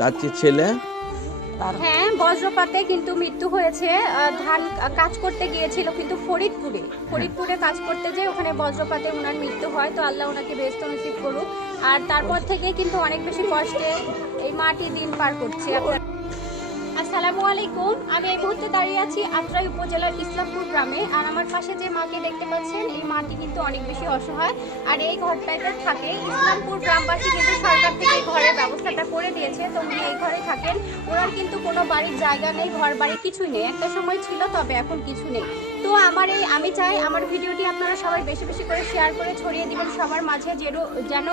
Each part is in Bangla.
চাচির ছেলে হ্যাঁ, বজ্রপাতে কিন্তু মৃত্যু হয়েছে। ধান কাজ করতে গিয়েছিল কিন্তু ফরিদপুরে কাজ করতে যেয়ে ওখানে বজ্রপাতে ওনার মৃত্যু হয়। তো আল্লাহ ওনাকে বেহেশত নসিব করুক। আর তারপর থেকে কিন্তু অনেক বেশি কষ্টে এই মাটি দিন পার করছে। আসসালামু আলাইকুম। আমি এই মুহূর্তে দাঁড়িয়ে আছি আত্রাই উপজেলার ইসলামপুর গ্রামে। আর আমার পাশে যে মাকে দেখতে পাচ্ছেন, এই মাটি কিন্তু অনেক বেশি অসহায়। আর এই ঘরটাতে থাকে। ইসলামপুর গ্রামবাসী কিন্তু সরকার থেকে এই ঘরের ব্যবস্থাটা করে দিয়েছে। তো উনি এই ঘরে থাকেন। ওনার কিন্তু কোনো বাড়ির জায়গা নেই, ঘর বাড়ি কিছুই নেই। একটা সময় ছিল, তবে এখন কিছু নেই। তো আমি চাই আমার ভিডিওটি আপনারা সবাই বেশি বেশি করে শেয়ার করে ছড়িয়ে দিবেন সবার মাঝে, যেন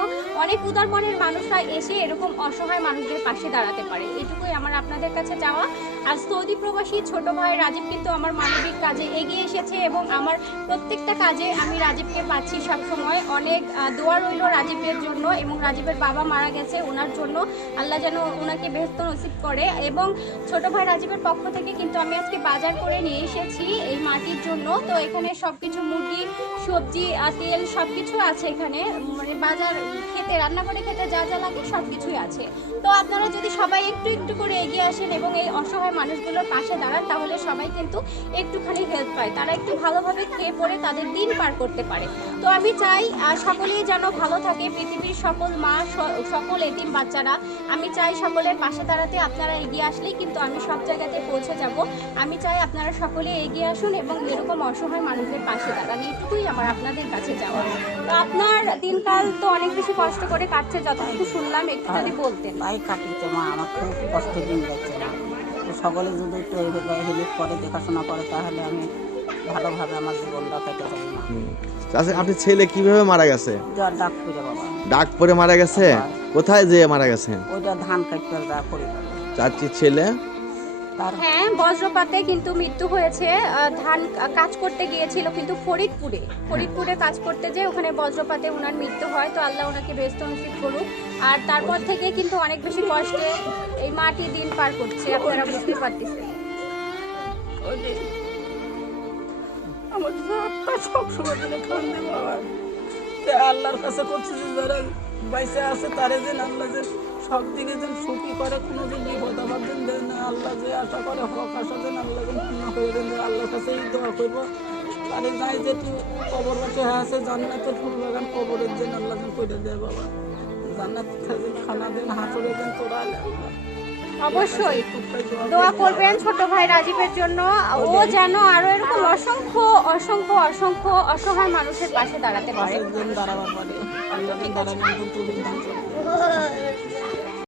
অনেক উদার মনের মানুষরা এসে এরকম অসহায় মানুষদের পাশে দাঁড়াতে পারে। এটুকুই আমার আপনাদের কাছে চাওয়া। আর সৌদি প্রবাসী ছোট ভাই রাজীব কিন্তু আমার মানবিক কাজে এগিয়ে এসেছে এবং আমার প্রত্যেকটা কাজে আমি রাজীবকে পাচ্ছি সবসময়। অনেক দোয়া রইল রাজীবের জন্য, এবং রাজীবের বাবা মারা গেছে, ওনার জন্য আল্লাহ যেন ওনাকে বেহেশত নসিব করে। এবং ছোট ভাই রাজীবের পক্ষ থেকে কিন্তু আমি আজকে বাজার করে নিয়ে এসেছি এই মাটির জন্য। তো এখানে সবকিছু মুরগি, সবজি, তেল সবকিছু আছে এখানে। মানে বাজার খেতে, রান্না করে খেতে যা যা লাগে সবকিছুই আছে। তো আপনারা যদি সবাই একটু একটু করে এগিয়ে আসেন এবং এই অসহায় মানুষগুলোর পাশে দাঁড়ান, তাহলে সবাই কিন্তু একটুখানি হেল্প পায়, তারা একটু ভালোভাবে খেয়ে পড়ে তাদের দিন পার করতে পারে। তো আমি চাই সকলেই যেন ভালো থাকে, পৃথিবীর সকল মা, সকল এতিম বাচ্চারা। আমি চাই সকলের পাশে দাঁড়াতে। আপনারা এগিয়ে আসলেই কিন্তু আমি সব জায়গাতে পৌঁছে যাব। আমি চাই আপনারা সকলে এগিয়ে আসুন এবং এরকম অসহায় মানুষদের পাশে দাঁড়ান। এইটুকুই আমার আপনাদের কাছে যাওয়া। তো আপনার দিনকাল তো অনেক বেশি কষ্ট করে কাটছে, যতটুকু শুনলাম, একটু যদি বলতেন। তাই কাটিতে মা, আমার খুব কষ্টের দিন যাচ্ছে না। তো সকলে যদি একটু হেল্প করে, দেখাশোনা করে, তাহলে আমি ভালোভাবে আমার জীবনটা কেটে যাবে মা। চাচি, আপনি ছেলে কিভাবে মারা গেছে? যার ডাক করে বাবা, ডাক পরে মারা গেছে? কোথায় যেয়ে মারা গেছে? ওইটা ধান কাটতে যা করি চাচির ছেলে হ্যাঁ, বজ্রপাতে কিন্তু মৃত্যু হয়েছে। ধান কাজ করতে গিয়েছিল কিন্তু ফরিদপুরে কাজ করতে যেয়ে ওখানে বজ্রপাতে ওনার মৃত্যু হয়। তো আল্লাহ ওনাকে বেহেশত নসিব করুক। আর তারপর থেকে কিন্তু অনেক বেশি কষ্টে এই মাটি দিন পার করছে, আপনারা বুঝতে পারতেছেন। আমার হাতটা সবসময় যেন কান্দে বাবা। আল্লাহর কাছে করছি যে যারা বাইসে আছে তারে যেন আল্লাহ যে সব দিকে যেন সুখী করে, কোনো দিন বিপদ আমার যেন দেন না। আল্লাহ যে আশা করে হক আশা যেন আল্লাহ যেন পূর্ণ করে দেন। আল্লাহর কাছে এই দোয়া করবো। তারে যাই যে কবর বাসে আছে জান্নাতের ফুল বাগান, কবরের যেন আল্লাহ যেন করে দেয় বাবা। জান্নাত খানা দেন, হাসরে দেন তোরা আল্লাহ। অবশ্যই দোয়া করবেন ছোট ভাই রাজীবের জন্য। ও যেন আরো এরকম অসংখ্য অসংখ্য অসংখ্য অসহায় মানুষের পাশে দাঁড়াতে পারে। দাঁড়াবার পারে আল্লাহ দাঁড়াবেন।